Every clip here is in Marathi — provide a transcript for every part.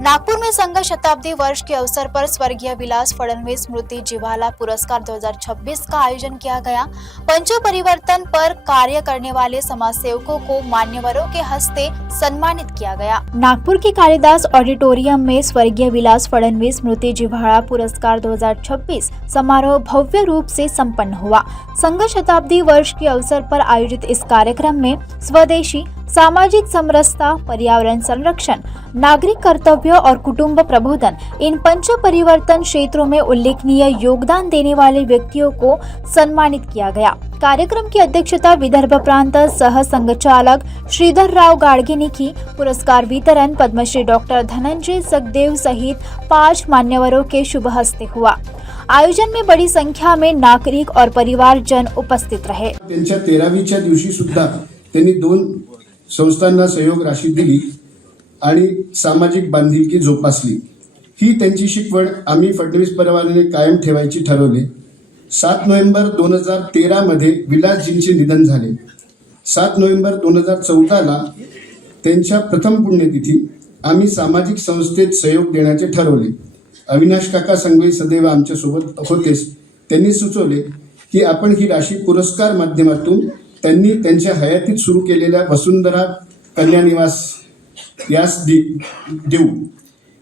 नागपुर में संघ शताब्दी वर्ष के अवसर पर स्वर्गीय विलास फडणवीस स्मृति जीवाला पुरस्कार 2026 का आयोजन किया गया। पंच परिवर्तन पर कार्य करने वाले समाज सेवकों को मान्यवरों के हस्ते सम्मानित किया गया। नागपुर के कालिदास ऑडिटोरियम में स्वर्गीय विलास फडणवीस स्मृति जीवाला पुरस्कार 2026 समारोह भव्य रूप से संपन्न हुआ। संघ शताब्दी वर्ष के अवसर पर आयोजित इस कार्यक्रम में स्वदेशी, सामाजिक समरसता, पर्यावरण संरक्षण, नागरिक कर्तव्य और कुटुंब प्रबोधन इन पंच परिवर्तन क्षेत्रों में उल्लेखनीय योगदान देने वाले व्यक्तियों को सम्मानित किया गया। कार्यक्रम की अध्यक्षता विदर्भ प्रांत सह संघचालक श्रीधर राव गाडगे ने की। पुरस्कार वितरण पद्मश्री डॉक्टर धनंजय सखदेव सहित 5 मान्यवरों के शुभ हस्ते हुआ। आयोजन में बड़ी संख्या में नागरिक और परिवारजन उपस्थित रहे। त्यांच्या 13वीच्या दिवशी सुद्धा त्यांनी 2 संस्थांना सहयोग राशी दिली आणि सामाजिक बांधिलकी जोपासली। ही त्यांची शिकवण आम्ही फडणवीस परिवाराने कायम ठेवायची ठरवले। 7 नोव्हेंबर 2013 मध्ये विलासजींचे निधन झाले। 7 नोव्हेंबर 2014 ला त्यांच्या प्रथम पुण्यतिथी आम्ही सामाजिक संस्थेत सहयोग देण्याचे ठरवले। अविनाश काका संघवी सदैव आमच्या सोबत होतेच। त्यांनी सुचवले की आपण ही राशी पुरस्कार माध्यमातून त्यांनी त्यांच्या हयातीत सुरू केलेल्या वसुंधरा कन्या निवास यास देऊ।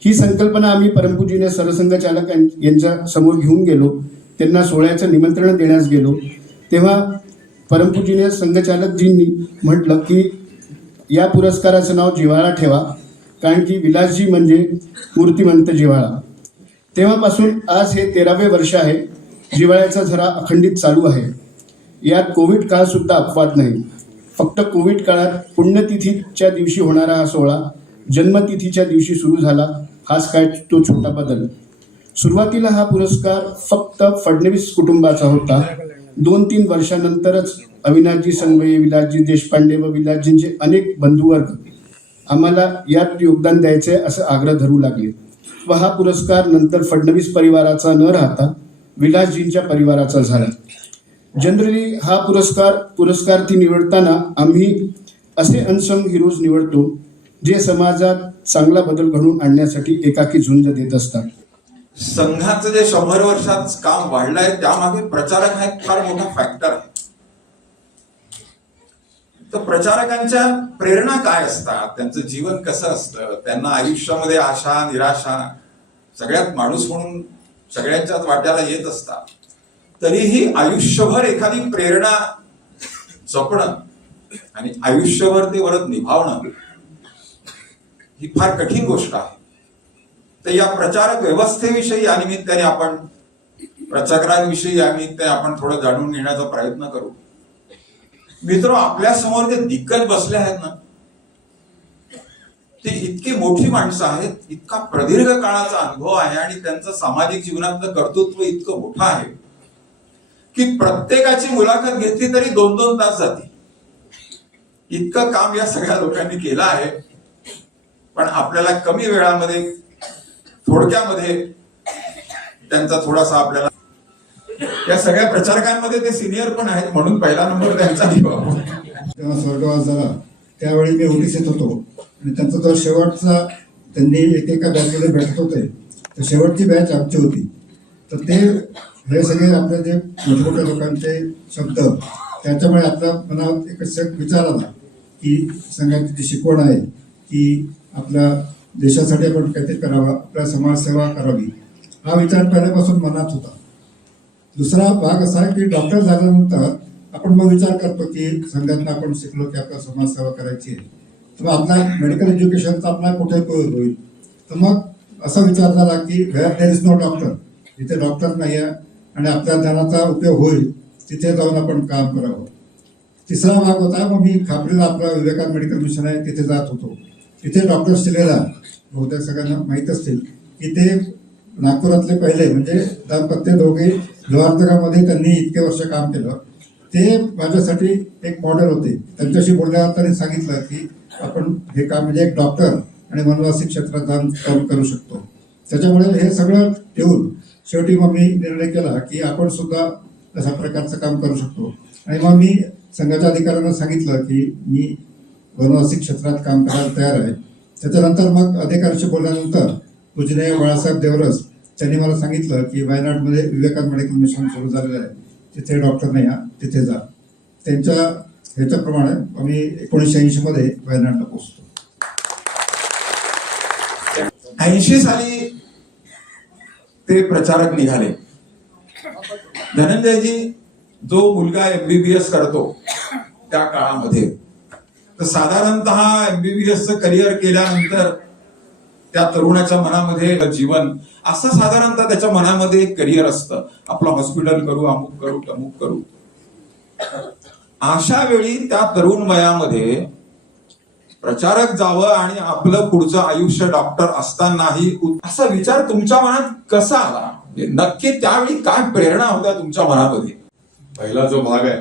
ही संकल्पना आम्ही परमपूजनीय सरसंघचालक यांच्या समोर घेऊन गेलो। त्यांना सोहळ्याचं निमंत्रण देण्यास गेलो तेव्हा परमपूजनीय संघचालकजींनी म्हटलं की या पुरस्काराचं नाव जिव्हाळा ठेवा, कारण की विलासजी म्हणजे मूर्तिमंत जिव्हाळा। तेव्हापासून आज हे 13वे वर्ष आहे। जिव्हाळ्याचा झरा अखंडित चालू आहे। यात कोविड काळ सुद्धा अपवाद नाही। फक्त कोविड काळात पुण्यतिथीच्या दिवशी होणारा हा सोहळा जन्मतिथीच्या दिवशी सुरू झाला। हाच काय तो छोटा बदल। सुरुवातीला हा पुरस्कार फक्त फडणवीस कुटुंबाचा होता। 2-3 वर्षानंतरच अविनाशजी संघवी, विलासजी देशपांडे व विलासजींचे अनेक बंधुवर्ग आम्हाला यात योगदान द्यायचे असं आग्रह धरू लागले व हा पुरस्कार नंतर फडणवीस परिवाराचा न राहता विलासजींच्या परिवाराचा झाला। जनरली हा पुरस्कार्थी निवडताना आम्ही असे अनसंग हिरोज निवडतो जे समाजात चांगला बदल घडवून आणण्यासाठी एकाकी झुंज देत असतात। संघाचं जे 100 वर्षात काम वाढलंय त्यामागे प्रचारक हा एक फार मोठा फॅक्टर आहे। तर प्रचारकांच्या प्रेरणा काय असतात, त्यांचं जीवन कसं असतं, त्यांना आयुष्यामध्ये आशा निराशा सगळ्यात माणूस म्हणून सगळ्यांच्याच वाट्याला येत असतात। तरीही आयुष्यभर एखादी प्रेरणा जपणं आणि आयुष्यभर ते परत निभावणं ही फार कठीण गोष्ट आहे। तर या प्रचारक व्यवस्थेविषयी या निमित्ताने आपण प्रचारकांविषयी या निमित्ताने आपण थोडं जाणून घेण्याचा प्रयत्न करू। मित्र, आपल्या समोर जे दिग्गज बसले आहेत ना, ते इतकी मोठी माणसं आहेत, इतका प्रदीर्घ काळाचा अनुभव आहे आणि त्यांचं सामाजिक जीवनातलं कर्तृत्व इतकं मोठं आहे की प्रत्येकाची मुलाखत घेतली तरी 2-2 तास जाते। इतकं काम या सगळ्या लोकांनी केलं आहे। पण आपल्याला कमी वेळामध्ये थोडक्यामध्ये त्यांचा थोडासा आपल्याला या सगळ्या प्रचारकांमध्ये ते सिनियर पण आहेत म्हणून पहिला नंबर त्यांचा घ्यावा। तेव्हा स्वर्गवास झाला त्यावेळी मी ओडिसीत होतो आणि त्यांचा तो शेवटचा त्यांनी एकेका बॅचमध्ये भेटत होते। तर शेवटची बॅच आमची होती। तर ते हे सगळे आपले जे मोठमोठ्या लोकांचे शब्द त्याच्यामुळे आपल्या मनात एक विचार आला की संघाची जी शिकवण आहे की आपल्या देशासाठी आपण काहीतरी करावं, आपल्या समाजसेवा करावी, हा विचार पहिल्यापासून मनात होता। दुसरा भाग असा आहे की डॉक्टर झाल्यानंतर आपण मग विचार करतो की संघातनं आपण शिकलो की आपल्याला समाजसेवा करायची आहे, तर मग आपला मेडिकल एज्युकेशनचा आपला कुठे उपयोग होईल। तर मग असा विचार झाला की where there is no doctor, जिथे डॉक्टर नाही आहे आणि आपल्या ज्ञानाचा उपयोग होईल तिथे जाऊन आपण काम करावं। तिसरा भाग होता मग मी खापरीला आपला विवेकानंद मेडिकल मिशन आहे तिथे जात होतो। तिथे डॉक्टर शिलेला बहुतेक सगळ्यांना माहीत असतील की ते नागपुरातले पहिले म्हणजे दाम्पत्य दोघे लोहारदगामध्ये त्यांनी इतके वर्ष काम केलं। ते माझ्यासाठी एक मॉडेल होते। त्यांच्याशी बोलल्यावर त्यांनी सांगितलं की आपण हे काम म्हणजे एक डॉक्टर आणि वनवासी क्षेत्रात जाऊन काम करू शकतो। त्याच्यामुळे हे सगळं ठेवून शेवटी मग मी निर्णय केला की आपण सुद्धा अशा प्रकारचं काम करू शकतो। आणि मग मी संघाच्या अधिकाऱ्यांना सांगितलं की मी वनवासी क्षेत्रात काम करायला तयार आहे। त्याच्यानंतर मग अधिकाऱ्याशी बोलल्यानंतर पूजनीय बाळासाहेब देवरस त्यांनी मला सांगितलं की वायनाडमध्ये विवेकानंद मेडिकल मिशन सुरू झालेलं आहे, तिथे डॉक्टर नाही, तिथे जा. त्यांच्या ह्याच्याप्रमाणे आम्ही 1980 मध्ये वायनाडला पोहोचतो. 80 साली ते प्रचारक निघाले. धनंजयजी जो मुलगा MBBS करतो त्या काळामध्ये, तर साधारणतः MBBSचं करिअर केल्यानंतर त्या तरुणाच्या मनामध्ये जीवन असं साधारणतः त्याच्या मनामध्ये एक करिअर असतं, आपलं हॉस्पिटल करू, अमुक करू, तमुक करू. अशा वेळी त्या तरुण वयामध्ये प्रचारक जावं आणि आपलं पुढचं आयुष्य डॉक्टर असतानाही असा विचार तुमच्या मनात कसा आला? म्हणजे नक्की त्यावेळी काय प्रेरणा होत्या तुमच्या मनामध्ये? पहिला जो भाग आहे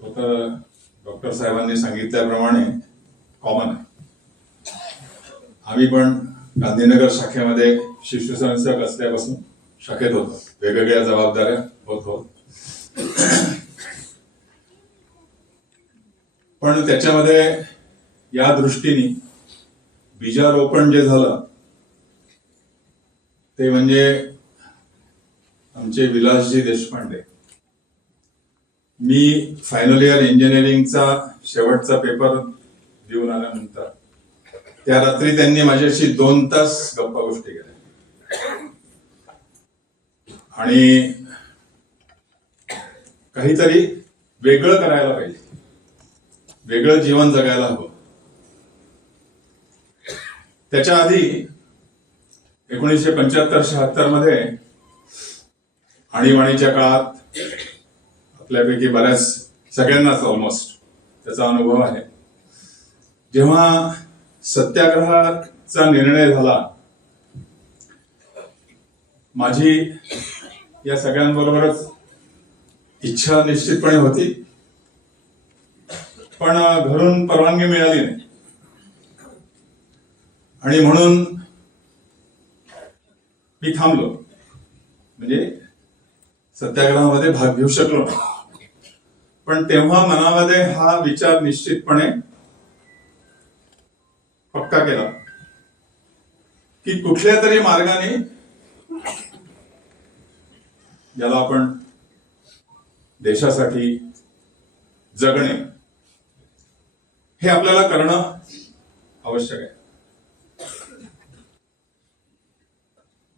तो तर डॉक्टर साहेबांनी सांगितल्याप्रमाणे कॉमन आहे. आम्ही पण गांधीनगर शाखेमध्ये शिशु संरक्षक असल्यापासून शाखेत होतो, वेगवेगळ्या जबाबदाऱ्या होत. पण त्याच्यामध्ये या दृष्टीने बीजारोपण जे झालं ते म्हणजे आमचे विलासजी देशपांडे. मी फायनल इयर इंजिनिअरिंगचा शेवटचा पेपर देऊन आल्यानंतर त्या रात्री त्यांनी माझ्याशी 2 तास गप्पा गोष्टी केल्या आणि काहीतरी वेगळं करायला पाहिजे, वेगळं जीवन जगायला हवं. त्याच्या आधी 1975-76 मध्ये आणीबाणीच्या काळात आपल्यापैकी बऱ्याच सगळ्यांनाच ऑलमोस्ट त्याचा अनुभव आहे. जेव्हा सत्याग्रहाचा निर्णय झाला, माझी या सगळ्यांबरोबरच इच्छा निश्चितपणे होती, पण घरून परवानगी मिळाली नाही आणि म्हणून मी थांबलो, म्हणजे सत्याग्रहामध्ये भाग घेऊ शकलो नाही. पण तेव्हा मनामध्ये हा विचार निश्चितपणे पक्का केला की कुठल्या तरी मार्गाने ज्याला आपण देशासाठी जगणे हे आपल्याला करणं आवश्यक आहे.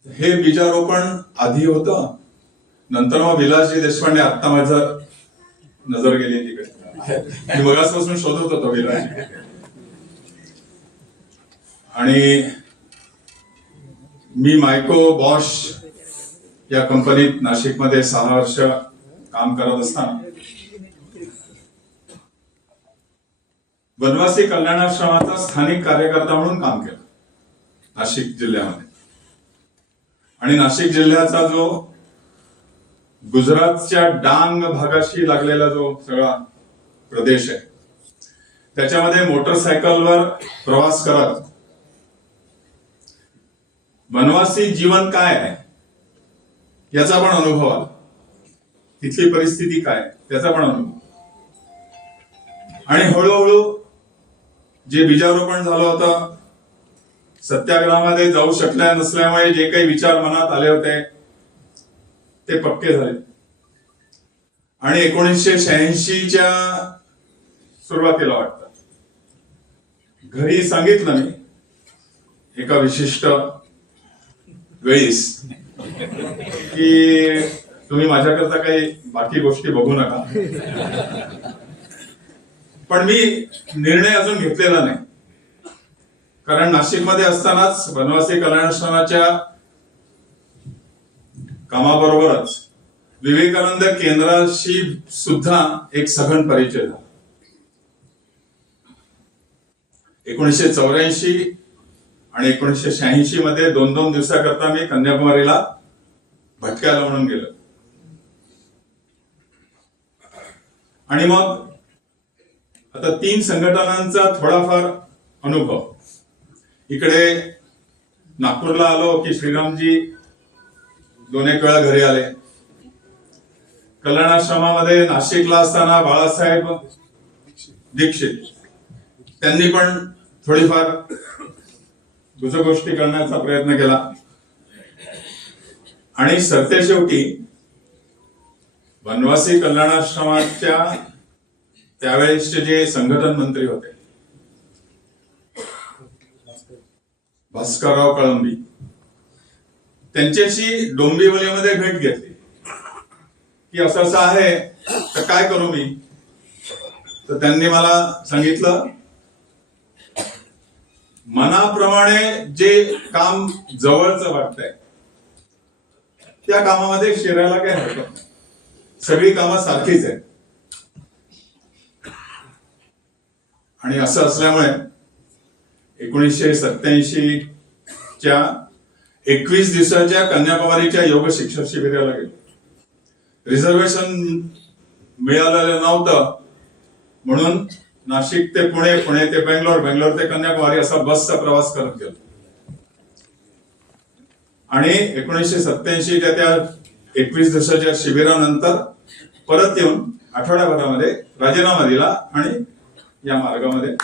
हे बीजारोपण आधी होतं, नंतर मग विलासजी देशपांडे. आता माझं नजर गेली तिकडे, मी मगासपासून शोधत होतो विलासजी. आणि मी मायको बॉश या कंपनीत नाशिकमध्ये 6 वर्ष काम करत असताना वनवासी कल्याणाश्रमाचा स्थानिक कार्यकर्ता म्हणून काम केलं नाशिक जिल्ह्यामध्ये. आणि नाशिक जिल्ह्याचा जो गुजरातच्या डांग भागाशी लागलेला जो सगळा प्रदेश आहे त्याच्यामध्ये मोटरसायकलवर प्रवास करत वनवासी जीवन काय आहे याचा पण अनुभव आला, तिथली परिस्थिती काय त्याचा पण अनुभव. आणि हळूहळू जे बीजारोपण झालं होतं, सत्याग्रहामध्ये जाऊ शकल्या नसल्यामुळे जे काही विचार मनात आले होते ते पक्के झाले. आणि 1986च्या सुरुवातीला वाटतं घरी सांगितलं मी एका विशिष्ट वेळीस की तुम्ही माझ्याकरता काही बाकी गोष्टी बघू नका. पण मी निर्णय अजून घेतलेला नाही, कारण नाशिकमध्ये असतानाच वनवासी कल्याणाश्रमाच्या कामाबरोबरच विवेकानंद केंद्राशी सुद्धा एक सघन परिचय झाला. 1984 आणि 1986 मध्ये 2-2 दिवसाकरता मी कन्याकुमारीला भटकायला म्हणून गेलो. आणि मग आता 3 संघटनांचा थोडाफार अनुभव. इकडे नागपूरला आलो की श्रीरामजी 2-1 वेळा घरी आले. कल्याणाश्रमामध्ये नाशिकला असताना बाळासाहेब दीक्षित त्यांनी पण थोडीफार गुजगोष्टी करण्याचा प्रयत्न केला आणि सरतेशेवटी वनवासी कल्याणाश्रमाच्या त्यावेळेसचे जे संघटन मंत्री होते भास्करराव कळंबी, त्यांच्याशी डोंबिवलीमध्ये भेट घेतली की असं असं आहे तर काय करू मी. तर त्यांनी मला सांगितलं, मनाप्रमाणे जे काम जवळचं वाटतंय त्या कामामध्ये शिरायला काही हरकत नाही, सगळी कामं सारखीच आहेत. आणि असं असल्यामुळे 1987 च्या 21 दिवसाच्या कन्याकुमारीच्या योग शिक्षण शिबिराला गेलो. रिझर्वेशन मिळालेलं नव्हतं म्हणून नाशिक ते पुणे, पुणे ते बेंगलोर, बेंगलोर ते कन्याकुमारी असा बसचा प्रवास करत गेलो. आणि 1987च्या त्या 21 दिवसाच्या शिबिरानंतर परत येऊन आठवड्याभरामध्ये राजीनामा दिला आणि या मार्गामध्ये